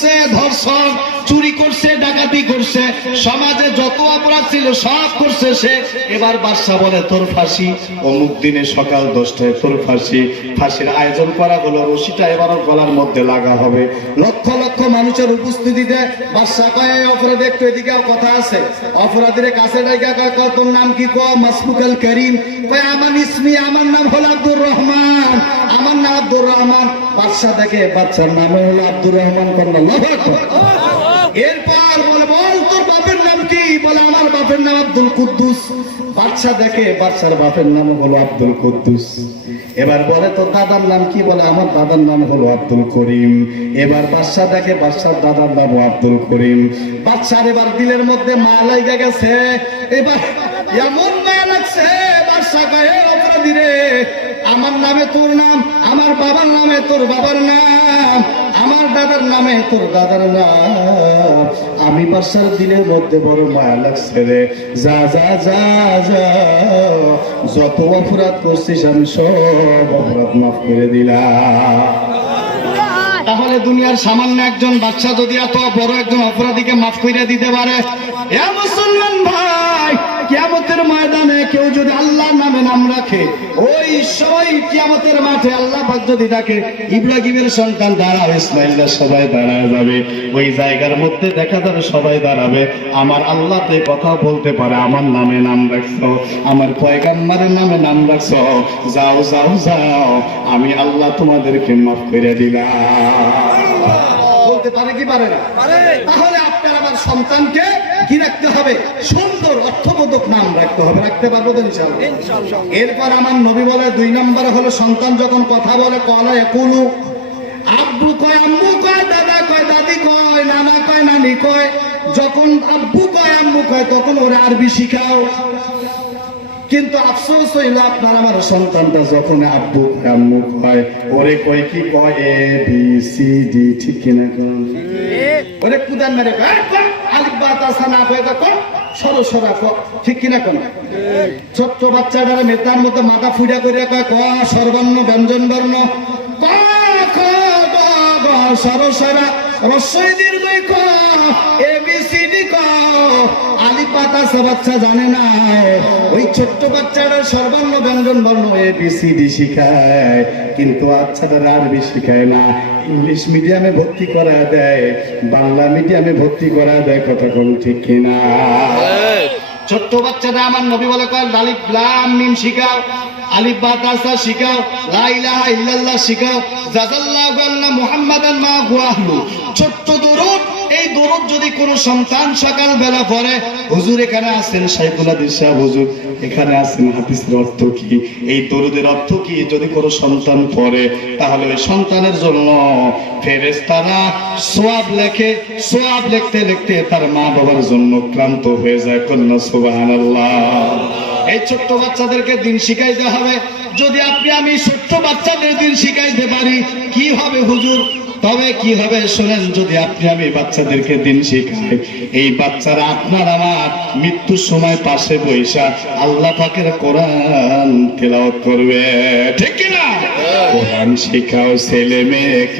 করছে, ধর্ষণ, চুরি করছে, ডাকাতি করছে, সমাজে যত অপরাধ ছিল সব করছে সে। এবার বাদশা বলে তোর ফাঁসি, অমুক দিনে সকাল 10টায় তোর ফাঁসি। ফাঁসির আয়োজন করা হলো, রশিটা এবার গলার মধ্যে লাগা হবে। লক্ষ লক্ষ মানুষের উপস্থিতিতে বাদশা কয় অপরাধী একটু এদিকে কথা আছে। অপরাধীর কাছে ডাইকা কয় তোর নাম কি? কয় মাসবুকাল করিম। কয় আমার ইসমি, আমার নাম হলো আব্দুর রহমান, আমার নাম আব্দুর রহমান। বাদশা দেখে বাচ্চার নাম হলো আব্দুর রহমান। এরপর বলে বল তোর বাপের নাম কি? বলে আমার বাপের নাম আব্দুল কুদ্দুস। বাদশা দেখে বাদশার বাপের নাম হলো আব্দুল কুদ্দুস। এবার বলে তোর দাদার নাম কি? বলে আমার দাদার নাম হলো আব্দুল করিম। এবার বাদশা দেখে বাদশার দাদার নাম আব্দুল করিম। বাদশার এবার দিলের মধ্যে মা লাগা গেছে। এবার এমন মায়া লাগছে, বাদশা কয়ে অপরাধী রে, আমার নামে তোর নাম, আমার বাবার নামে তোর বাবার নাম, আমার দাদার নামে তোর দাদার নাম। আমি বাদশার দিলের মধ্যে বড় মায়া লাগছে রে। যা যা যা যা, যত অপরাধ করছিস আমি সব অপরাধ মাফ করে দিলাম। তাহলে দুনিয়ার সামান্য একজন বাদশা যদি এত বড় একজন অপরাধীকে মাফ করে দিতে পারে, এ মুসলমান ভাই, কিয়ামতের ময়দানে কেউ যদি আল্লাহর নামে নাম রাখে, ওই সময় কিয়ামতের মাঠে আল্লাহ পাক যদি ডাকে ইব্রাহিমের সন্তান দাঁড়াও, ইসমাইলরা সবাই দাঁড়ায় যাবে। ওই জায়গার মধ্যে দেখা যাবে সবাই দাঁড়াবে। আমার আল্লাহতে কথা বলতে পারে, আমার নামে নাম রাখছো, আমার পয়গাম্বরের নামে নাম রাখছো, যাও যাও যাও, আমি আল্লাহ তোমাদেরকে মাফ করে দিলাম। বলতে পারে কি পারে না? তাহলে আপনার আমার সন্তানকে কি রাখতে হবে? সুন্দর অর্থবোধক নাম রাখতে হবে। রাখতে পারবো তো ইনশাআল্লাহ। এরপর আমার নবী বলে 2 নম্বরে হলো সন্তান যখন কথা বলে কলা একুলু, আব্বু কয় আম্মু কয়, দাদা কয় দাদি কয়, নানা কয় নানি কয়। যখন আব্বু কয় আম্মু কয় তখন ওরা আরবি শিখাও। কিন্তু আফসোস হইল আপনার আমার সন্তানটা যখন আব্বু আম্মু কয়, ওরে কয় কি কয়? এ বি সি ডি, ঠিক কিনা? ওরে কুদান মেরে কয় আলিফ বা তা সা না কয় কয় সরো সরা কয়, ঠিক কিনা? কোন ছোট্ট বাচ্চাটার মেতার মতো মাথা ফুটা করে কয় ক সর্বর্ণ ব্যঞ্জন বর্ণ, ক খ গ ঘ সর সরা রস্বই দীর্ঘই ক, এ বি সি ডি ক। আলিফ বা তা সা বাচ্চা জানে না, ওই ছোট্ট বাচ্চাটার সর্বর্ণ ব্যঞ্জন বর্ণ এ বি সি ডি শিখায়, কিন্তু বাচ্চাটার আরবি শিখায় না। ইংলিশ মিডিয়ামে ভর্তি করা দেয়, বাংলা মিডিয়ামে ভর্তি করা দেয়। কথা কোন ঠিক কিনা? ছোট্ট বাচ্চাটা আমার নবী বলে কয় আলিফ লাম মিম শিখাও, আলিফ বা তা সা শিখাও, লা ইলাহা ইল্লাল্লাহ শিখাও, জাযাল্লাহু আন্না মুহাম্মাদান মা হুয়াহলু। ছোট্ট দরুদ, এই দরুদ যদি কোনো সন্তান সকাল বেলা পড়ে, হুজুর এখানে আছেন শাইখুল হাদিস সাহেব হুজুর, এখানে আছেন, হাদিসের অর্থ কি, এই দরুদের অর্থ কি, যদি কোনো সন্তান পড়ে তাহলে ওই সন্তানের জন্য ফেরেশতারা সওয়াব লেখে। সওয়াব লিখতে লিখতে তার মা বাবার জন্য ক্লান্ত হয়ে যায়। কন্যা সুবহানাল্লাহ। এই ছোট্ট বাচ্চাদেরকে দিন শিখাইতে হবে। যদি আপনি আমি ছোট্ট বাচ্চাদের দিন শিখাইতে পারি, কি হবে হুজুর? তবে কি হবে শোনেন, যদি আপনি আমি বাচ্চাদেরকে দিন শিখাই, এই বাচ্চারা আপনার আমার মৃত্যুর সময় পাশে বৈশা আল্লাহ পাকের কোরআন তেলাওয়াত করবে, ঠিক কিনা? কোরআন শিখাও ছেলে মেয়েকে।